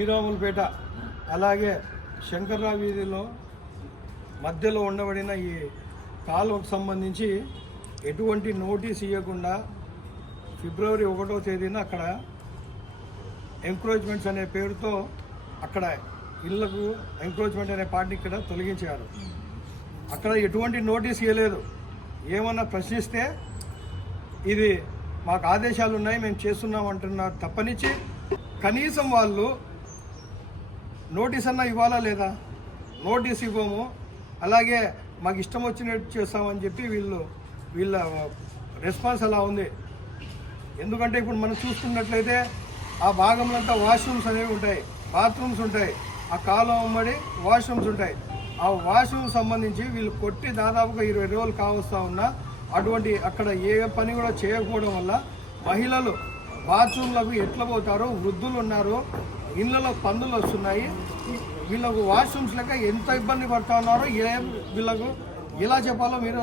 శ్రీరాములపేట అలాగే శంకర్రావు వీధిలో మధ్యలో ఉండబడిన ఈ కాలువకు సంబంధించి ఎటువంటి నోటీస్ ఇవ్వకుండా ఫిబ్రవరి ఒకటో తేదీన అక్కడ ఎంక్రోచ్మెంట్స్ అనే పేరుతో అక్కడ ఇళ్ళకు ఎంక్రోచ్మెంట్ అనే పార్టీ ఇక్కడ తొలగించారు. అక్కడ ఎటువంటి నోటీస్ ఇవ్వలేదు ఏమన్నా ప్రశ్నిస్తే ఇది మాకు ఆదేశాలు ఉన్నాయి మేము చేస్తున్నాం అంటున్నారు తప్పనిచ్చి కనీసం వాళ్ళు నోటీస్ అన్నా ఇవ్వాలా లేదా? నోటీస్ ఇవ్వము. అలాగే మాకు ఇష్టం వచ్చినట్టు చేస్తామని చెప్పి వీళ్ళు వీళ్ళ రెస్పాన్స్ అలా ఉంది. ఎందుకంటే ఇప్పుడు మనం చూసుకున్నట్లయితే ఆ భాగంలో అంతా వాష్రూమ్స్ అనేవి ఉంటాయి. బాత్రూమ్స్ ఉంటాయి. ఆ కాలం అమ్మడి వాష్రూమ్స్ ఉంటాయి. ఆ వాష్రూమ్ సంబంధించి వీళ్ళు కొట్టి దాదాపుగా ఇరవై రోజులు కావస్తా ఉన్నా అటువంటి అక్కడ ఏ పని కూడా చేయకపోవడం వల్ల మహిళలు బాత్రూమ్లకు ఎట్లా పోతారో వృద్ధులు ఉన్నారు ఇళ్ళలో పందులు వస్తున్నాయి. వీళ్ళకు వాష్రూమ్స్ లెక్క ఎంత ఇబ్బంది పడుతూ ఉన్నారో ఏం వీళ్ళకు ఎలా చెప్పాలో మీరు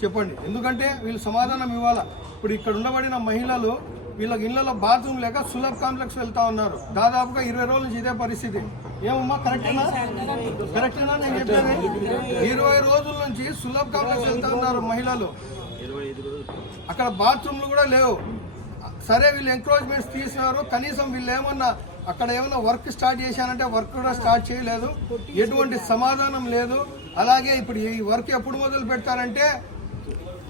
చెప్పండి. ఎందుకంటే వీళ్ళు సమాధానం ఇవ్వాలా? ఇప్పుడు ఇక్కడ ఉండబడిన మహిళలు వీళ్ళకి ఇళ్ళలో బాత్రూమ్ లేక సులభ్ కాంప్లెక్స్ వెళ్తా ఉన్నారు. దాదాపుగా ఇరవై రోజుల నుంచి ఇదే పరిస్థితి. ఏమమ్మా కరెక్టేనా? కరెక్టేనా నేను చెప్పేది? ఇరవై రోజుల నుంచి సులభ్ కాంప్లెక్స్ వెళ్తా ఉన్నారు మహిళలు. అక్కడ బాత్రూమ్లు కూడా లేవు. సరే వీళ్ళు ఎంక్రోచ్మెంట్స్ తీసినారు. కనీసం వీళ్ళు ఏమన్నా అక్కడ ఏమైనా వర్క్ స్టార్ట్ చేశానంటే వర్క్ కూడా స్టార్ట్ చేయలేదు. ఎటువంటి సమాధానం లేదు. అలాగే ఇప్పుడు ఈ వర్క్ ఎప్పుడు మొదలు పెడతారంటే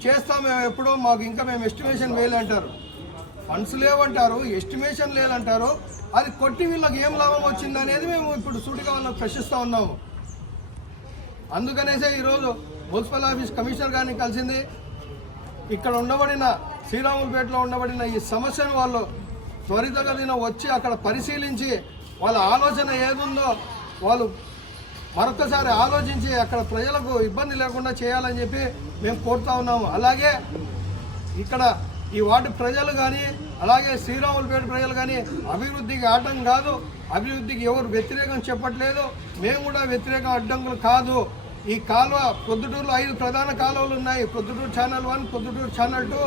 చేస్తాం మేము ఎప్పుడో మాకు ఇంకా మేము ఎస్టిమేషన్ వేయాలంటారు ఫండ్స్ లేవంటారు ఎస్టిమేషన్ లేదంటారు. అది కొట్టి వీళ్ళకి ఏం లాభం వచ్చింది అనేది మేము ఇప్పుడు సూటిగా వాళ్ళకి ప్రశ్నిస్తూ ఉన్నాము. అందుకనేసే ఈరోజు మున్సిపల్ ఆఫీస్ కమిషనర్ గారిని కలిసింది. ఇక్కడ ఉండబడిన శ్రీరాములపేటలో ఉండబడిన ఈ సమస్యను వాళ్ళు త్వరితగతిన వచ్చి అక్కడ పరిశీలించి వాళ్ళ ఆలోచన ఏదుందో వాళ్ళు మరొకసారి ఆలోచించి అక్కడ ప్రజలకు ఇబ్బంది లేకుండా చేయాలని చెప్పి మేము కోరుతా ఉన్నాము. అలాగే ఇక్కడ ఈ వాటి ప్రజలు కానీ అలాగే శ్రీరాములపేట ప్రజలు కానీ అభివృద్ధికి ఆటం కాదు అభివృద్ధికి ఎవరు వ్యతిరేకం చెప్పట్లేదు మేము కూడా వ్యతిరేకం అడ్డంకులు కాదు. ఈ కాలువ పొద్దుటూరులో ఐదు ప్రధాన కాలువలు ఉన్నాయి. Proddatur channel one Proddatur channel two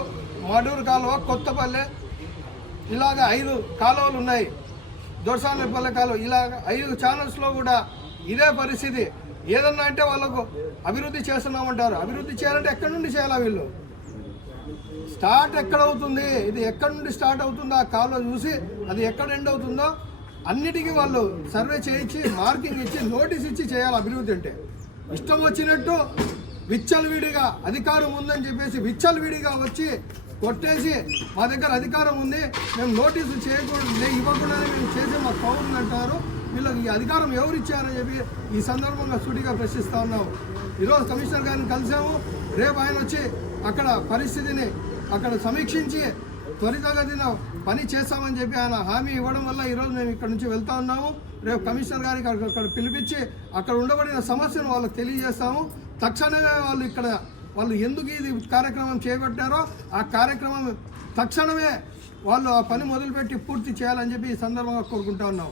Maduru కాలువ కొత్తపల్లె ఇలాగ ఐదు కాలువలు ఉన్నాయి. దొరసానపల్లె కాలువ ఇలాగ ఐదు ఛానల్స్లో కూడా ఇదే పరిస్థితి. ఏదన్నా అంటే వాళ్ళకు అభివృద్ధి చేస్తున్నామంటారు. అభివృద్ధి చేయాలంటే ఎక్కడి నుండి చేయాలా వీళ్ళు? స్టార్ట్ ఎక్కడ అవుతుంది? ఇది ఎక్కడి నుండి స్టార్ట్ అవుతుందో ఆ కాలువ చూసి అది ఎక్కడ ఎండ్ అవుతుందో అన్నిటికీ వాళ్ళు సర్వే చేయించి మార్కింగ్ ఇచ్చి నోటీస్ ఇచ్చి చేయాలి అభివృద్ధి అంటే. ఇష్టం వచ్చినట్టు విచ్చలవిడిగా అధికారం ఉందని చెప్పేసి విచ్చలవిడిగా వచ్చి కొట్టేసి మా దగ్గర అధికారం ఉంది. మేము నోటీసు చేయకూడదు ఇవ్వకుండానే మేము చేసే మా పౌరులు అంటారు. వీళ్ళకి ఈ అధికారం ఎవరు ఇచ్చారని చెప్పి ఈ సందర్భంగా సూటిగా ప్రశ్నిస్తా ఉన్నాము. ఈరోజు కమిషనర్ గారిని కలిసాము. రేపు ఆయన వచ్చి అక్కడ పరిస్థితిని అక్కడ సమీక్షించి త్వరితగతిన పని చేస్తామని చెప్పి ఆయన హామీ ఇవ్వడం వల్ల ఈరోజు మేము ఇక్కడ నుంచి వెళ్తా ఉన్నాము. రేపు కమిషనర్ గారికి అక్కడ పిలిపించి అక్కడ ఉండబడిన సమస్యను వాళ్ళకి తెలియజేస్తాము. తక్షణమే వాళ్ళు ఇక్కడ వాళ్ళు ఎందుకు ఇది కార్యక్రమం చేపట్టారో ఆ కార్యక్రమం తక్షణమే వాళ్ళు ఆ పని మొదలుపెట్టి పూర్తి చేయాలని చెప్పి ఈ సందర్భంగా కోరుకుంటా ఉన్నాం.